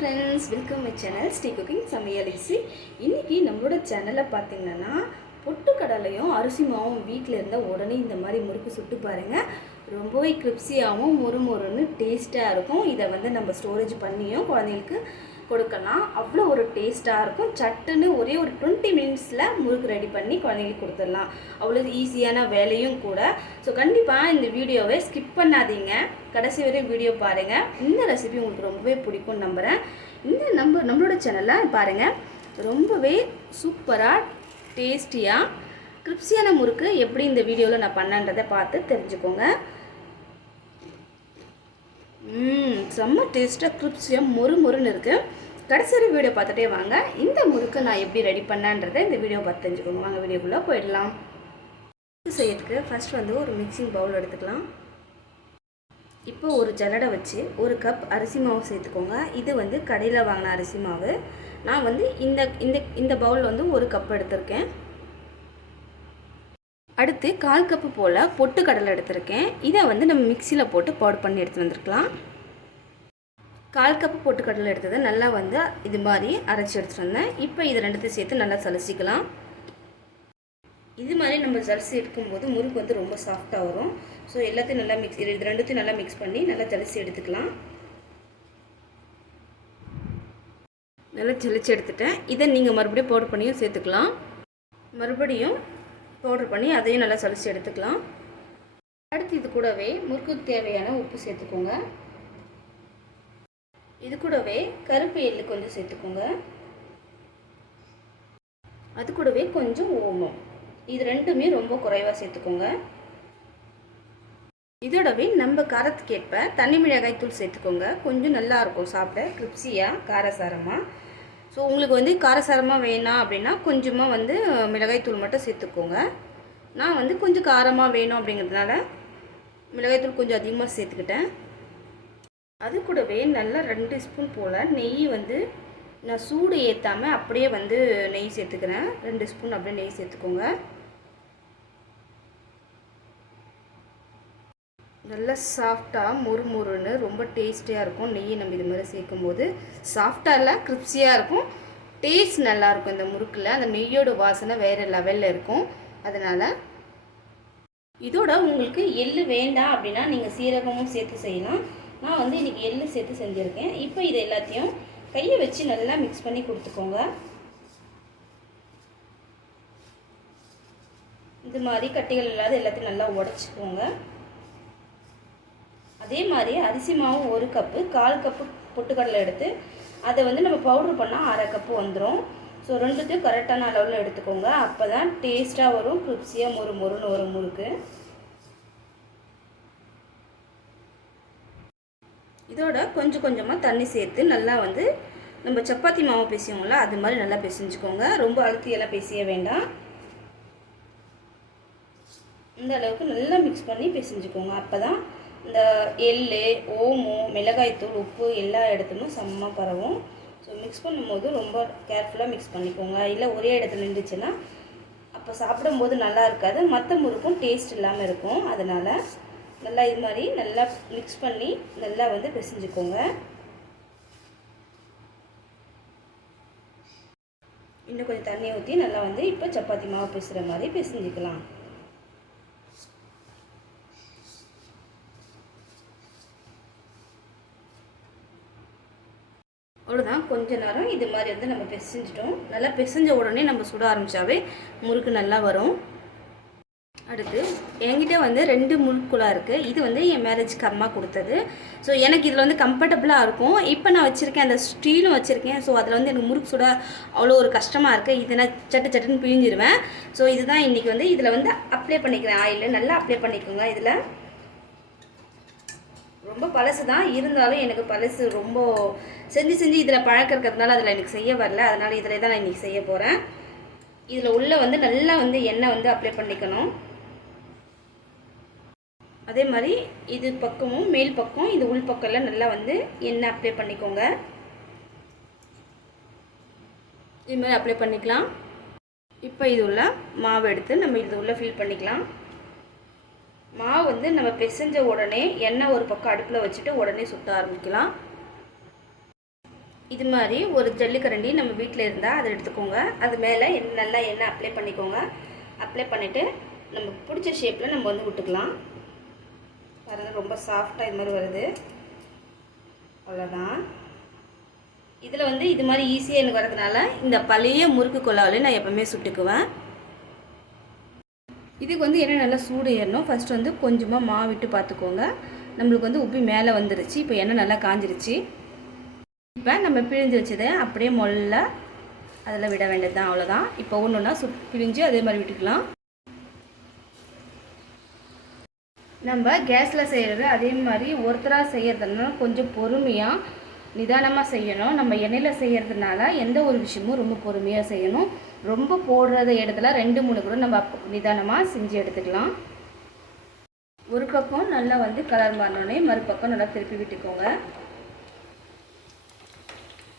Friends welcome my channel stay cooking சமையல் easy. இன்னைக்கு நம்மளோட சேனல்ல பாத்தீங்கன்னா பொட்டுக்கடலையும் அரிசி மாவும் வீட்ல இருந்தா உடனே இந்த மாதிரி முறுக்கு சுட்டு பாருங்க, ரொம்பவே கிரிப்ஸியாவும் மொறுமொறுன்னு டேஸ்டா இருக்கும்। இத வந்து நம்ம ஸ்டோரேஜ் பண்ணியும் குழந்தைகளுக்கு கொடுக்கலாம், அவ்வளோ ஒரு டேஸ்ட்டாக இருக்கும்। சட்டுன்னு ஒரே ஒரு 20 மினிட்ஸில் முறுக்கு ரெடி பண்ணி குழந்தைங்களுக்கு கொடுத்துடலாம், அவ்வளோ ஈஸியான வேலையும் கூட। ஸோ கண்டிப்பாக இந்த வீடியோவை ஸ்கிப் பண்ணாதீங்க, கடைசி வரையும் வீடியோ பாருங்கள்। இந்த ரெசிபி உங்களுக்கு ரொம்பவே பிடிக்கும்னு நம்புகிறேன்। இந்த நம்மளோட சேனலில் பாருங்கள், ரொம்பவே சூப்பராக டேஸ்டியாக கிரிப்ஸியான முறுக்கு எப்படி இந்த வீடியோவில் நான் பண்ணன்றதை பார்த்து தெரிஞ்சுக்கோங்க। செம்ம டேஸ்ட்டாக கிரிப்ஸியாக மொறுமொறுன்னு இருக்குது। கடைசி வீடியோ பார்த்துட்டே வாங்க, இந்த முறுக்கு நான் எப்படி ரெடி பண்ணன்றதை இந்த வீடியோ பார்த்து தெரிஞ்சுக்கோங்க। வாங்க வீடியோக்குள்ளே போயிடலாம்। செய்யறதுக்கு ஃபர்ஸ்ட் வந்து ஒரு மிக்சிங் பவுல் எடுத்துக்கலாம்। இப்போ ஒரு ஜல்லடை வச்சு ஒரு கப் அரிசி மாவு சேர்த்துக்கோங்க। இது வந்து கடையில் வாங்கின அரிசி மாவு, நான் வந்து இந்த பவுல் வந்து ஒரு கப் எடுத்திருக்கேன்। அடுத்து 1/4 கப்பு போல் பொட்டுக்கடலை எடுத்திருக்கேன், இதை வந்து நம்ம மிக்சியில் போட்டு பவுடர் பண்ணி எடுத்து வந்துருக்கலாம்। 1/4 கப்பு பொட்டுக்கடலை எடுத்ததை நல்லா வந்து இது மாதிரி அரைச்சி எடுத்துகிட்டு வந்தேன்। இப்போ இது ரெண்டுத்தையும் சேர்த்து நல்லா சலிச்சிக்கலாம்। இது மாதிரி நம்ம ஜலிசி எடுக்கும்போது முறுக்கு வந்து ரொம்ப சாஃப்டாக வரும்। ஸோ எல்லாத்தையும் நல்லா இது ரெண்டுத்தையும் நல்லா மிக்ஸ் பண்ணி நல்லா ஜலிசி எடுத்துக்கலாம்। நல்லா ஜலிச்சு எடுத்துட்டேன், இதை நீங்கள் மறுபடியும் பவுடர் பண்ணியும் சேர்த்துக்கலாம்। மறுபடியும் பவுடர் பண்ணி அதையும் நல்லா சலிச்சு எடுத்துக்கலாம்। அடுத்து இது கூடவே முறுக்குக்கு தேவையான உப்பு சேர்த்துக்கோங்க। இது கூடவே கருப்பு எள்ளு கொஞ்சம் சேர்த்துக்கோங்க। அது கூடவே கொஞ்சம் ஓமம், இது ரெண்டுமே ரொம்ப குறைவாக சேர்த்துக்கோங்க। இதோடவே நம்ம காரத்துக்கேற்ப தனி மிளகாய் தூள் சேர்த்துக்கோங்க, கொஞ்சம் நல்லாயிருக்கும் சாப்பிட கிரிப்ஸியாக காரசாரமாக। ஸோ உங்களுக்கு வந்து காரசாரமாக வேணாம் அப்படின்னா கொஞ்சமாக வந்து மிளகாய் தூள் மட்டும் சேர்த்துக்கோங்க। நான் வந்து கொஞ்சம் காரமாக வேணும் அப்படிங்கிறதுனால மிளகாய் தூள் கொஞ்சம் அதிகமாக சேர்த்துக்கிட்டேன்। அது கூடவே நல்லா 2 ஸ்பூன் போல் நெய் வந்து நான் சூடு ஏற்றாமல் அப்படியே வந்து நெய் சேர்த்துக்கிறேன்। 2 ஸ்பூன் அப்படியே நெய் சேர்த்துக்கோங்க। நல்லா சாஃப்டாக மொறுமொறுன்னு ரொம்ப டேஸ்டியாக இருக்கும்। நெய் நம்ம இது மாதிரி சேர்க்கும் போது சாஃப்டாக இல்லை கிரிப்ஸியாக இருக்கும், டேஸ்ட் நல்லாயிருக்கும்। இந்த முறுக்கில் அந்த நெய்யோட வாசனை வேறு லெவலில் இருக்கும்। அதனால் இதோட உங்களுக்கு எள்ளு வேண்டாம் அப்படின்னா நீங்கள் சீரகமும் சேர்த்து செய்யலாம், நான் வந்து இன்றைக்கி எள்ளு சேர்த்து செஞ்சுருக்கேன்। இப்போ இது எல்லாத்தையும் கையை வச்சு நல்லா மிக்ஸ் பண்ணி கொடுத்துக்கோங்க। இது மாதிரி கட்டிகள் இல்லாத எல்லாத்தையும் நல்லா உடச்சிக்கோங்க। அதே மாதிரி அரிசி மாவு 1 கப்பு, 1/4 கப்பு பொட்டுக்கடலை எடுத்து அதை வந்து நம்ம பவுடர் பண்ணால் 1/2 கப்பு வந்துடும்। ஸோ ரெண்டுத்தையும் கரெக்டான அளவில் எடுத்துக்கோங்க, அப்போ தான் டேஸ்ட்டாக வரும், கிரிப்ஸியாக மொறுமொறுன்னு வரும் முறுக்கு। இதோட கொஞ்சம் கொஞ்சமாக தண்ணி சேர்த்து நல்லா வந்து நம்ம சப்பாத்தி மாவு பிசைவோம்ல அது மாதிரி நல்லா பிசைஞ்சுக்கோங்க, ரொம்ப அழுத்தியெல்லாம் பிசைய வேண்டாம்। இந்த அளவுக்கு நல்லா மிக்ஸ் பண்ணி பிசைஞ்சுக்கோங்க, அப்போ தான் இந்த எள்ளு ஓமம் மிளகாய்த்தூள் உப்பு எல்லா இடத்துலையும் செம்ம பரவும்। ஸோ மிக்ஸ் பண்ணும்போது ரொம்ப கேர்ஃபுல்லாக மிக்ஸ் பண்ணிக்கோங்க, இல்லை ஒரே இடத்துல நின்றுச்சுன்னா அப்போ சாப்பிடும்போது நல்லா இருக்காது, மற்ற முறுக்கும் டேஸ்ட் இல்லாமல் இருக்கும்। அதனால் நல்லா இது மாதிரி நல்லா மிக்ஸ் பண்ணி நல்லா வந்து பிசைஞ்சுக்கோங்க। இன்னும் கொஞ்சம் தண்ணி ஊற்றி நல்லா வந்து இப்போ சப்பாத்தி மாவு பிசுகிற மாதிரி பிசைஞ்சிக்கலாம்। அவ்வளோதான், கொஞ்ச நேரம் இது மாதிரி வந்து நம்ம பிசைஞ்சிட்டோம்। நல்லா பிசைஞ்ச உடனே நம்ம சுட ஆரம்பித்தாவே முறுக்கு நல்லா வரும்। அடுத்து என்கிட்ட வந்து 2 முறுக்குலாம் இருக்குது, இது வந்து என் மேரேஜ்க்கு அம்மா கொடுத்தது। ஸோ எனக்கு இதில் வந்து கம்ஃபர்டபுளாக இருக்கும்। இப்போ நான் வச்சுருக்கேன், அந்த ஸ்டீலும் வச்சுருக்கேன்। ஸோ அதில் வந்து எனக்கு முறுக்கு சுட அவ்வளோ ஒரு கஷ்டமாக இருக்குது, இதை நான் சட்டுன்னு பிழிஞ்சிருவேன்। ஸோ இதுதான் இன்றைக்கி வந்து இதில் வந்து அப்ளை பண்ணிக்கிறேன், ஆயில் நல்லா அப்ளை பண்ணிக்கோங்க। இதில் ரொம்ப பழசு தான் இருந்தாலும் எனக்கு பழசு ரொம்ப செஞ்சு இதில் பழக்கம் இருக்கிறதுனால அதில் எனக்கு செய்ய வரல, அதனால் இதில் தான் நான் இன்றைக்கி செய்ய போகிறேன்। இதில் உள்ளே வந்து நல்லா வந்து எண்ணெய் வந்து அப்ளை பண்ணிக்கணும்। அதே மாதிரி இது பக்கமும் மேல் பக்கம் இது உள் பக்கம்லாம் நல்லா வந்து எண்ணெய் அப்ளை பண்ணிக்கோங்க, இது மாதிரி அப்ளை பண்ணிக்கலாம்। இப்போ இது உள்ள மாவு எடுத்து நம்ம இது உள்ள ஃபில் பண்ணிக்கலாம்। மாவு வந்து நம்ம பிசைஞ்ச உடனே எண்ணெய் ஒரு பக்கம் அடுப்பில் வச்சுட்டு உடனே சுட்ட ஆரம்பிக்கலாம்। இது மாதிரி ஒரு ஜல்லிக்கரண்டி நம்ம வீட்டில் இருந்தால் அதை எடுத்துக்கோங்க. அது மேலே நல்லா எண்ணெய் அப்ளை பண்ணிக்கோங்க. அப்ளை பண்ணிவிட்டு நமக்கு பிடிச்ச ஷேப்பில் நம்ம வந்து விட்டுக்கலாம். பாருங்கள், ரொம்ப சாஃப்டாக இது மாதிரி வருது. அவ்வளோதான். இதில் வந்து இது மாதிரி ஈஸியாக எனக்கு வரதுனால இந்த பழைய முறுக்கு குழாவிலே நான் எப்போவுமே சுட்டுக்குவேன். இதுக்கு வந்து என்ன நல்லா சூடு ஏறணும். ஃபஸ்ட்டு வந்து கொஞ்சமாக மாவு விட்டு பார்த்துக்கோங்க. நம்மளுக்கு வந்து உப்பி மேலே வந்துருச்சு. இப்போ எண்ணெய் நல்லா காஞ்சிருச்சு. இப்போ நம்ம பிழிஞ்சு வச்சதை அப்படியே மொல்ல அதில் விட வேண்டியது தான். அவ்வளோதான். இப்போ ஒன்று ஒன்றா பிழிஞ்சு அதே மாதிரி விட்டுக்கலாம். நம்ம கேஸில் செய்கிறது அதே மாதிரி ஒருத்தராக செய்கிறதுனால கொஞ்சம் பொறுமையாக நிதானமாக செய்யணும். நம்ம எண்ணெயில் செய்கிறதுனால எந்த ஒரு விஷயமும் ரொம்ப பொறுமையாக செய்யணும். ரொம்ப போடுறத இடத்துல 2-3 கூட நம்ம நிதானமாக செஞ்சு எடுத்துக்கலாம். ஒரு பக்கம் நல்லா வந்து கலர் மாறினோடனே மறுபக்கம் நல்லா திருப்பி விட்டுக்கோங்க.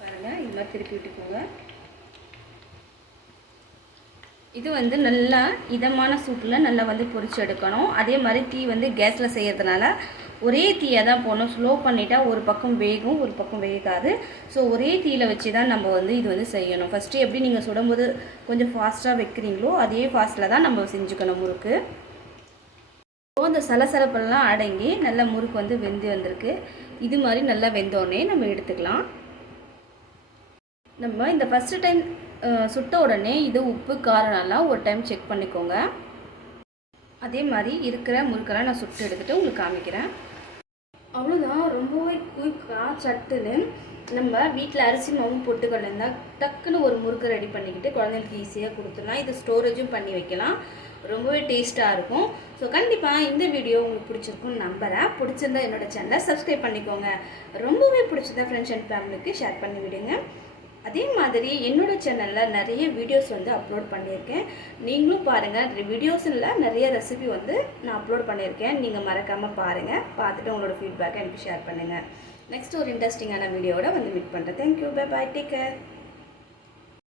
பாருங்கள், இது மாதிரி திருப்பி விட்டுக்கோங்க. இது வந்து நல்லா இதமான சூட்டில் நல்லா வந்து பொரிச்சு எடுக்கணும். அதே மாதிரி தீ வந்து கேஸில் செய்கிறதுனால ஒரே தீயை தான் போடணும். ஸ்லோ பண்ணிட்டா ஒரு பக்கம் வேகும், ஒரு பக்கம் வேகாது. ஸோ ஒரே தீயில் வச்சு தான் நம்ம வந்து இது வந்து செய்யணும். ஃபஸ்ட்டு எப்படி நீங்கள் சுடும்போது கொஞ்சம் ஃபாஸ்ட்டாக வைக்கிறீங்களோ அதே ஃபாஸ்ட்டில் தான் நம்ம செஞ்சுக்கணும் முறுக்கு. இந்த சலசலப்பெல்லாம் அடங்கி நல்லா முறுக்கு வந்து வெந்து வந்திருக்கு. இது மாதிரி நல்லா வெந்தோடனே நம்ம எடுத்துக்கலாம். நம்ம இந்த ஃபஸ்ட்டு டைம் சுட்ட உடனே இது உப்பு காரம்லாம் ஒரு டைம் செக் பண்ணிக்கோங்க. அதே மாதிரி இருக்கிற முறுக்கெல்லாம் நான் சுட்டு எடுத்துகிட்டு உங்களுக்கு காமிக்கிறேன். அவ்வளோதான். ரொம்பவே குயிக்காக சட்டுன்னு நம்ம வீட்டில் அரிசி மாவும் பொட்டுக்கடலை இருந்தால் டக்குன்னு ஒரு முறுக்கு ரெடி பண்ணிக்கிட்டு குழந்தைங்களுக்கு ஈஸியாக கொடுத்துடலாம். இது ஸ்டோரேஜும் பண்ணி வைக்கலாம். ரொம்பவே டேஸ்ட்டாக இருக்கும். ஸோ கண்டிப்பாக இந்த வீடியோ உங்களுக்கு பிடிச்சிருக்குன்னு நம்புகிறேன். பிடிச்சிருந்தா என்னோடய சேனலை சப்ஸ்கிரைப் பண்ணிக்கோங்க. ரொம்பவே பிடிச்சிருந்தா ஃப்ரெண்ட்ஸ் அண்ட் ஃபேமிலிக்கு ஷேர் பண்ணி விடுங்க. அதே மாதிரி என்னோடய சேனலில் நிறைய வீடியோஸ் வந்து அப்லோட் பண்ணியிருக்கேன். நீங்களும் பாருங்கள். வீடியோஸில் நிறைய ரெசிபி வந்து நான் அப்லோட் பண்ணியிருக்கேன். நீங்கள் மறக்காமல் பாருங்கள். பார்த்துட்டு உங்களோட ஃபீட்பேக்கை எனக்கு ஷேர் பண்ணுங்கள். நெக்ஸ்ட் ஒரு இன்ட்ரெஸ்டிங்கான வீடியோவோட வந்து மீட் பண்ணுறேன். Thank you. Bye bye. Take care.